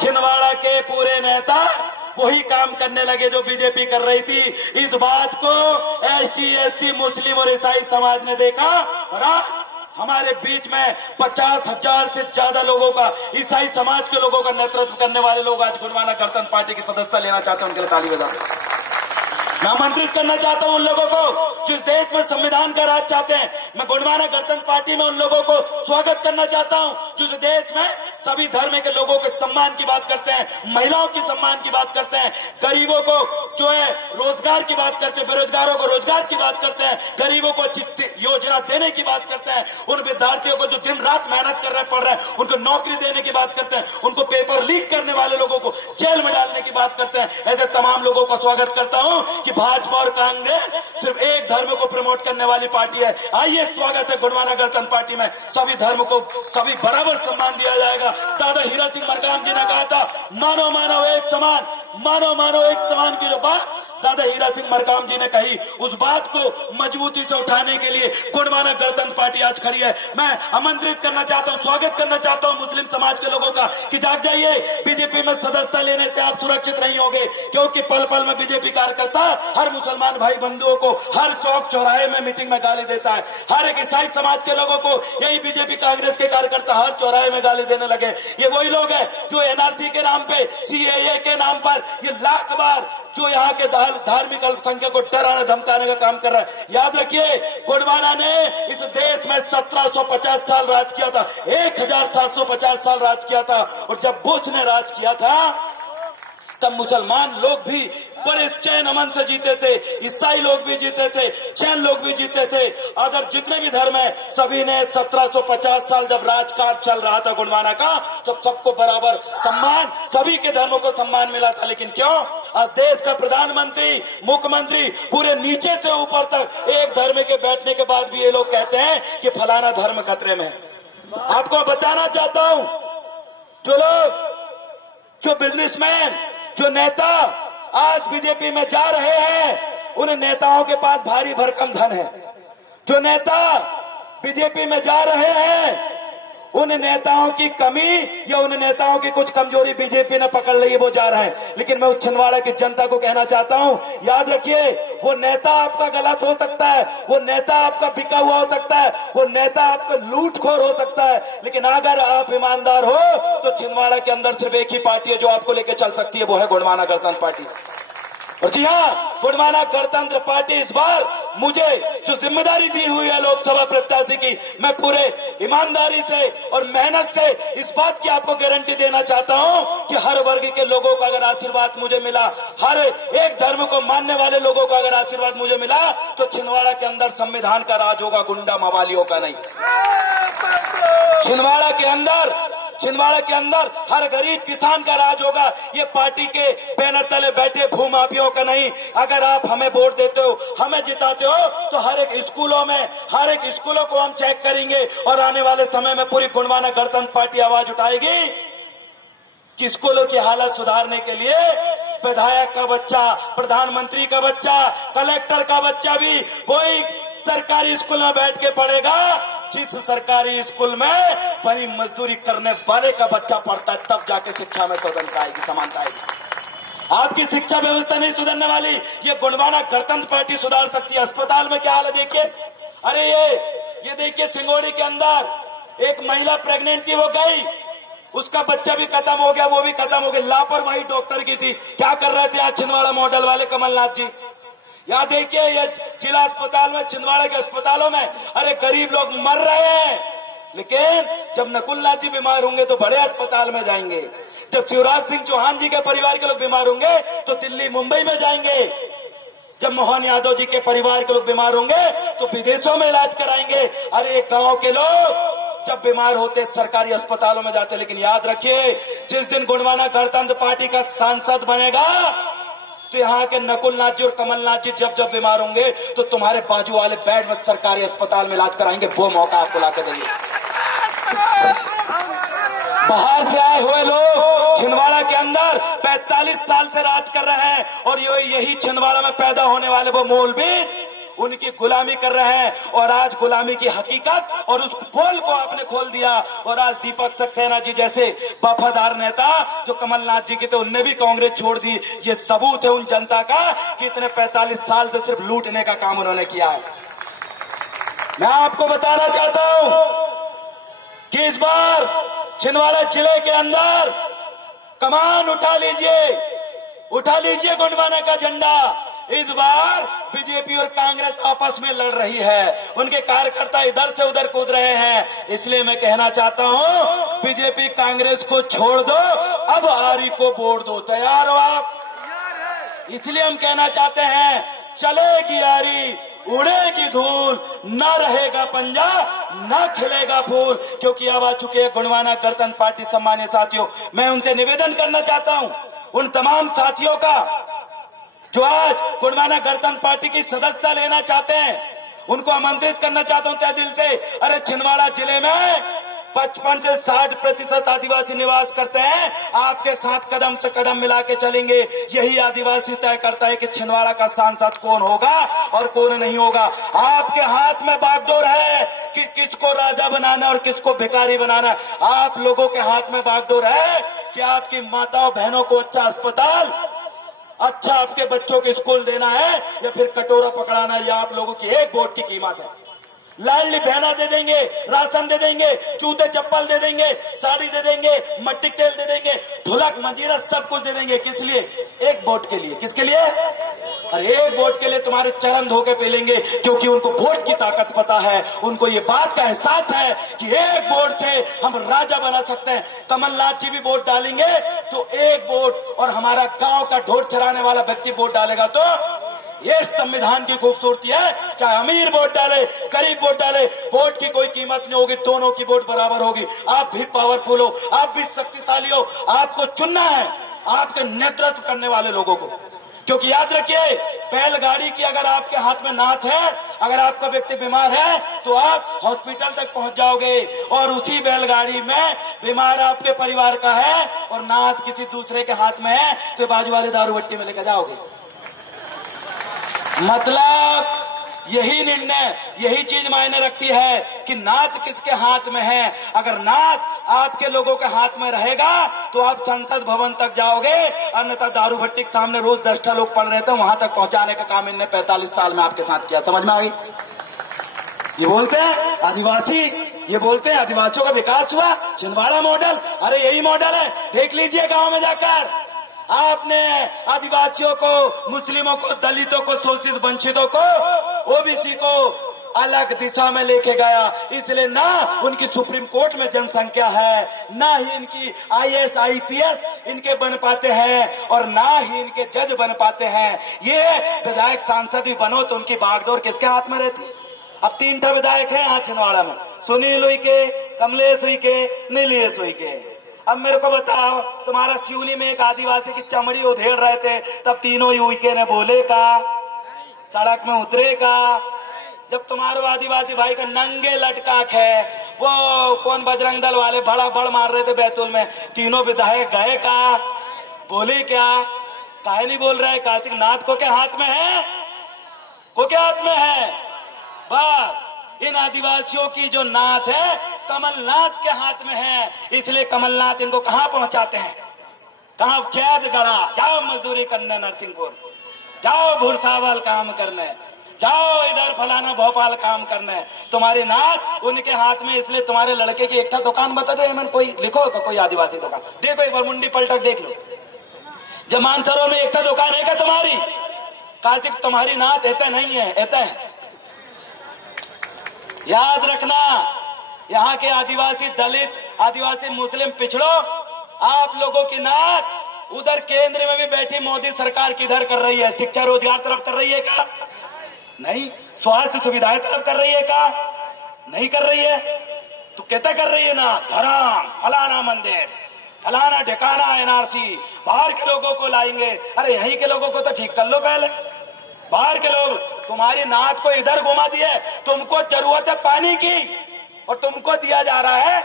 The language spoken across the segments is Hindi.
छिंदवाड़ा के पूरे नेता वही काम करने लगे जो बीजेपी कर रही थी। इस बात को एसटी, एससी, मुस्लिम और ईसाई समाज ने देखा और हमारे बीच में 50,000 से ज्यादा लोगों का, ईसाई समाज के लोगों का नेतृत्व करने वाले लोग आज गोंडवाना गणतंत्र पार्टी की सदस्यता लेना चाहते हैं। उनके लिए ताली बजा दो। मैं आमंत्रित करना चाहता हूं उन लोगों को जिस देश में संविधान का राज चाहते हैं। मैं गोंडवाना गणतंत्र पार्टी में उन लोगों को स्वागत करना चाहता हूं जिस देश में सभी धर्म के लोगों के सम्मान की बात करते हैं, महिलाओं की सम्मान की बात करते हैं, गरीबों को जो है रोजगार की बात करते हैं, बेरोजगारों को रोजगार की बात करते हैं, गरीबों को अच्छी योजना देने की बात करते हैं, उन विद्यार्थियों को जो दिन रात मेहनत कर रहे पढ़ रहे हैं उनको नौकरी देने की बात करते हैं, उनको पेपर लीक करने वाले लोगों को जेल में डालने की बात करते हैं। ऐसे तमाम लोगों का स्वागत करता हूं कि भाजपा और कांग्रेस सिर्फ एक धर्म को प्रमोट करने वाली पार्टी है। आइए, स्वागत है गोंडवाना गणतंत्र पार्टी में। सभी धर्म को सभी बराबर सम्मान दिया जाएगा। दादा हीरा सिंह मरकाम जी ने कहा था, मानो मानो एक समान, मानो मानो एक समान की जो बात दादा हीरा सिंह मरकाम जी ने कही, उस बात को मजबूती से उठाने के लिए गोंडवाना गणतंत्र पार्टी आज खड़ी है। मैं आमंत्रित करना चाहता हूं, स्वागत करना चाहता हूं मुस्लिम समाज के लोगों का कि जाग जाइए। बीजेपी में सदस्यता लेने से आप सुरक्षित नहीं होंगे, क्योंकि पल पल में बीजेपी कार्यकर्ता हर मुसलमान भाई बंधुओं को हर चौक चौराहे में मीटिंग में गाली देता है। हर एक ईसाई समाज के लोगों को यही बीजेपी कांग्रेस के कार्यकर्ता हर चौराहे में गाली देने लगे। ये वही लोग हैं जो एनआरसी के नाम पे, सीएए के नाम पर ये लाख बार जो यहाँ के धार्मिक अल्पसंख्यक को डराने धमकाने का काम कर रहा है। याद रखिए, गोंडवाना ने इस देश में 1750 साल राज किया था, 1750 साल राज किया था। और जब बुश ने राज किया था तब मुसलमान लोग भी बड़े चैन अमन से जीते थे, ईसाई लोग भी जीते थे, जैन लोग भी जीते थे। अगर जितने भी धर्म है सभी ने 1750 साल जब राजकाज चल रहा था गोंडवाना का, तो सबको बराबर सम्मान, सभी के धर्मों को सम्मान मिला था। लेकिन क्यों आज देश का प्रधानमंत्री, मुख्यमंत्री पूरे नीचे से ऊपर तक एक धर्म के बैठने के बाद भी ये लोग कहते हैं कि फलाना धर्म खतरे में है। आपको बताना चाहता हूं, जो लोग, जो बिजनेसमैन, जो नेता आज बीजेपी में जा रहे हैं, उन नेताओं के पास भारी भरकम धन है। जो नेता बीजेपी में जा रहे हैं, उन नेताओं की कमी या उन नेताओं की कुछ कमजोरी बीजेपी ने पकड़ ली है, वो जा रहे हैं। लेकिन मैं छिंदवाड़ा की जनता को कहना चाहता हूं, याद रखिए, वो नेता आपका गलत हो सकता है, वो नेता आपका बिका हुआ हो सकता है, वो नेता आपका लूटखोर हो सकता है, लेकिन अगर आप ईमानदार हो तो छिंदवाड़ा के अंदर सिर्फ एक ही पार्टी है जो आपको लेकर चल सकती है, वो है गोंडवाना गणतंत्र पार्टी। और जी हाँ, गोंडवाना गणतंत्र पार्टी इस बार मुझे जो जिम्मेदारी दी हुई है लोकसभा प्रत्याशी की, मैं पूरे ईमानदारी से और मेहनत से इस बात की आपको गारंटी देना चाहता हूं कि हर वर्ग के लोगों का अगर आशीर्वाद मुझे मिला, हर एक धर्म को मानने वाले लोगों का अगर आशीर्वाद मुझे मिला, तो छिंदवाड़ा के अंदर संविधान का राज होगा, गुंडा मवालियों का नहीं। छिंदवाड़ा के अंदर हर गरीब किसान का राज होगा, ये पार्टी के बैनर तले बैठे भूमाफियों का नहीं। अगर आप हमें वोट देते हो, हमें जिताते हो, तो हर एक स्कूलों को हम चेक करेंगे और आने वाले समय में पूरी गोंडवाना गणतंत्र पार्टी आवाज उठाएगी कि स्कूलों की हालत सुधारने के लिए विधायक का बच्चा, प्रधानमंत्री का बच्चा, कलेक्टर का बच्चा भी वही सरकारी स्कूल में बैठ के पढ़ेगा जिस सरकारी स्कूल में बड़ी मजदूरी करने वाले का बच्चा पढ़ता है। तब जाके शिक्षा में स्वतंत्रता आएगी, समानता आएगी। आपकी शिक्षा व्यवस्था नहीं सुधरने वाली, ये गोंडवाना गणतंत्र पार्टी सुधार सकती है। अस्पताल में क्या हाल है देखिए, अरे ये देखिए, सिंगोड़ी के अंदर एक महिला प्रेग्नेंट थी, वो गई, उसका बच्चा भी खत्म हो गया, वो भी खत्म हो गया। लापरवाही डॉक्टर की थी। क्या कर रहे थे आज छिंदवाड़ा मॉडल वाले कमलनाथ जी? यहाँ देखिए, ये जिला अस्पताल में, छिंदवाड़ा के अस्पतालों में अरे गरीब लोग मर रहे हैं, लेकिन जब नकुलनाथ जी बीमार होंगे तो बड़े अस्पताल में जाएंगे, जब शिवराज सिंह चौहान जी के परिवार के लोग बीमार होंगे तो दिल्ली मुंबई में जाएंगे, जब मोहन यादव जी के परिवार के लोग बीमार होंगे तो विदेशों में इलाज कराएंगे। अरे गांव के लोग जब बीमार होते सरकारी अस्पतालों में जाते। लेकिन याद रखिए, जिस दिन गोंडवाना गणतंत्र पार्टी का सांसद बनेगा तो यहाँ के नकुलनाथ जी और कमलनाथ जी जब बीमार होंगे तो तुम्हारे बाजू वाले बेड में सरकारी अस्पताल में इलाज कराएंगे। वो मौका आपको लाकर देंगे। बाहर से आए हुए लोग छिंदवाड़ा के अंदर 45 साल से राज कर रहे हैं और यही छिंदवाड़ा में पैदा होने वाले वो मौलवी उनकी गुलामी कर रहे हैं। और आज गुलामी की हकीकत और उस पोल को आपने खोल दिया। और आज दीपक सक्सेना जी जैसे वफादार नेता जो कमलनाथ जी के थे, उनने भी कांग्रेस छोड़ दी। ये सबूत है उन जनता का कि इतने 45 साल से सिर्फ लूटने का काम उन्होंने किया है। मैं आपको बताना चाहता हूं कि इस बार छिंदवाड़ा जिले के अंदर कमान उठा लीजिए गोंडवाना का झंडा। इस बार बीजेपी और कांग्रेस आपस में लड़ रही है, उनके कार्यकर्ता इधर से उधर कूद रहे हैं। इसलिए मैं कहना चाहता हूं बीजेपी कांग्रेस को छोड़ दो, अब आरी को वोट दो। तैयार हो आप? इसलिए हम कहना चाहते हैं चलेगी आरी, उड़ेगी धूल, ना रहेगा पंजा, ना खिलेगा फूल। क्योंकि अब आ चुके हैं गोंडवाना गणतंत्र पार्टी। सम्मानित साथियों, मैं उनसे निवेदन करना चाहता हूं, उन तमाम साथियों का जो आज गोंडवाना गणतंत्र पार्टी की सदस्यता लेना चाहते हैं, उनको आमंत्रित करना चाहता हूं तहे दिल से। अरे छिंदवाड़ा जिले में 55 से 60% आदिवासी निवास करते हैं। आपके साथ कदम से कदम मिला के चलेंगे। यही आदिवासी तय करता है कि छिंदवाड़ा का सांसद कौन होगा और कौन नहीं होगा। आपके हाथ में बागडोर है कि किसको राजा बनाना और किसको भिखारी बनाना। आप लोगों के हाथ में बागडोर है कि आपकी माताओं बहनों को अच्छा अस्पताल, अच्छा आपके बच्चों के स्कूल देना है या फिर कटोरा पकड़ाना है। या आप लोगों की एक वोट की कीमत है। लाडली बहना दे देंगे, राशन दे देंगे, जूते चप्पल दे देंगे, साड़ी दे देंगे, मट्टी तेल दे देंगे, ढोलक मंजीरा सब कुछ दे देंगे। किस लिए? एक वोट के लिए। किसके लिए? अरे एक वोट के लिए तुम्हारे चरण धो के पी लेंगे। क्योंकि उनको वोट की ताकत पता है, उनको ये बात का एहसास है कि एक वोट से हम राजा बना सकते हैं। कमलनाथ जी भी वोट डालेंगे तो एक वोट, और हमारा गांव का ढोर चराने वाला व्यक्ति वोट डालेगा तो ये संविधान की खूबसूरती है। चाहे अमीर वोट डाले, गरीब वोट डाले, वोट की कोई कीमत नहीं होगी, दोनों की वोट बराबर होगी। आप भी पावरफुल हो, आप भी शक्तिशाली हो, आपको चुनना है आपके नेतृत्व करने वाले लोगों को। क्योंकि याद रखिए, बैलगाड़ी की अगर आपके हाथ में नाथ है, अगर आपका व्यक्ति बीमार है तो आप हॉस्पिटल तक पहुंच जाओगे। और उसी बैलगाड़ी में बीमार आपके परिवार का है और नाथ किसी दूसरे के हाथ में है तो बाजू वाले दारू भट्टी में लेकर जाओगे। मतलब यही निर्णय, यही चीज मायने रखती है कि नाथ किसके हाथ में है। अगर नाथ आपके लोगों के हाथ में रहेगा तो आप संसद भवन तक जाओगे, अन्यथा दारू भट्टी के सामने रोज 10 लोग पड़ रहे थे, वहां तक पहुंचाने का काम इनने 45 साल में आपके साथ किया। समझ में आ गई? ये बोलते हैं आदिवासी, ये बोलते हैं आदिवासियों का विकास हुआ, छिंदवाड़ा मॉडल। अरे यही मॉडल है, देख लीजिए गांव में जाकर। आपने आदिवासियों को, मुस्लिमों को, दलितों को, शोषित वंचितों को, ओबीसी को अलग दिशा में लेके गया। इसलिए ना उनकी सुप्रीम कोर्ट में जनसंख्या है, ना ही इनकी IAS IPS इनके बन पाते हैं और ना ही इनके जज बन पाते हैं। ये विधायक सांसद ही बनो तो उनकी बागडोर किसके हाथ में रहती? अब 3 विधायक हैं यहाँ छिंदवाड़ा में, सुनील उइके, कमलेश उइके, नीलेश उइके। अब मेरे को बताओ, तुम्हारा सिवनी में एक आदिवासी की चमड़ी उधेड़ रहे थे, तब तीनों उइके ने बोले का, सड़क में उतरे का। जब तुम्हारे आदिवासी भाई का नंगे लटकाक है, वो कौन बजरंग दल वाले बड़ा बड़ मार रहे थे बैतूल में, तीनों विधायक गए का, बोले क्या? काहे नहीं बोल रहे? काशिक नाथ को क्या हाथ में है? को क्या हाथ में है? बस इन आदिवासियों की जो नाथ है कमलनाथ के हाथ में है। इसलिए कमलनाथ इनको कहां पहुंचाते हैं? कहां? चैदगढ़ा जाओ मजदूरी करने, नरसिंहपुर जाओ, भूरसावल काम करने जाओ, इधर फलाना भोपाल काम करने। तुम्हारे नाथ उनके हाथ में। इसलिए तुम्हारे लड़के की एक दुकान बता दो, मन कोई लिखो का कोई आदिवासी दुकान देखो, एक बार मुंडी पलटक देख लो। जब मानसरोवर में एक दुकान है क्या तुम्हारी? काशिक तुम्हारी नाथ ऐते नहीं है, ऐते है। याद रखना, यहाँ के आदिवासी, दलित, आदिवासी, मुस्लिम, पिछड़ो, आप लोगों की नाथ उधर केंद्र में भी बैठी मोदी सरकार किधर कर रही है? शिक्षा रोजगार तरफ कर रही है का? नहीं। स्वास्थ्य सुविधाएं तरफ कर रही है का? नहीं कर रही है। तो कहता कर रही है ना, धर्म, फलाना मंदिर, फलाना ठिकाना, NRC, बाहर के लोगों को लाएंगे। अरे यहीं के लोगों को तो ठीक कर लो पहले। बाहर के लोग तुम्हारी नाथ को इधर घुमा दिए। तुमको जरूरत है पानी की और तुमको दिया जा रहा है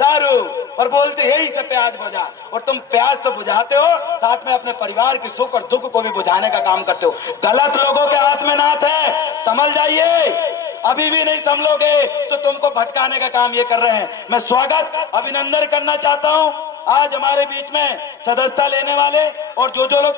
दारू, और बोलते यही से प्याज बुझा। और तुम प्याज तो बुझाते हो, साथ में अपने परिवार की सुख और दुख को भी बुझाने का काम करते हो। गलत लोगों के हाथ में नाथ है, समझ जाइए। अभी भी नहीं संभलोगे तो तुमको भटकाने का काम ये कर रहे हैं। मैं स्वागत अभिनंदन करना चाहता हूं आज हमारे बीच में सदस्यता लेने वाले और जो लोग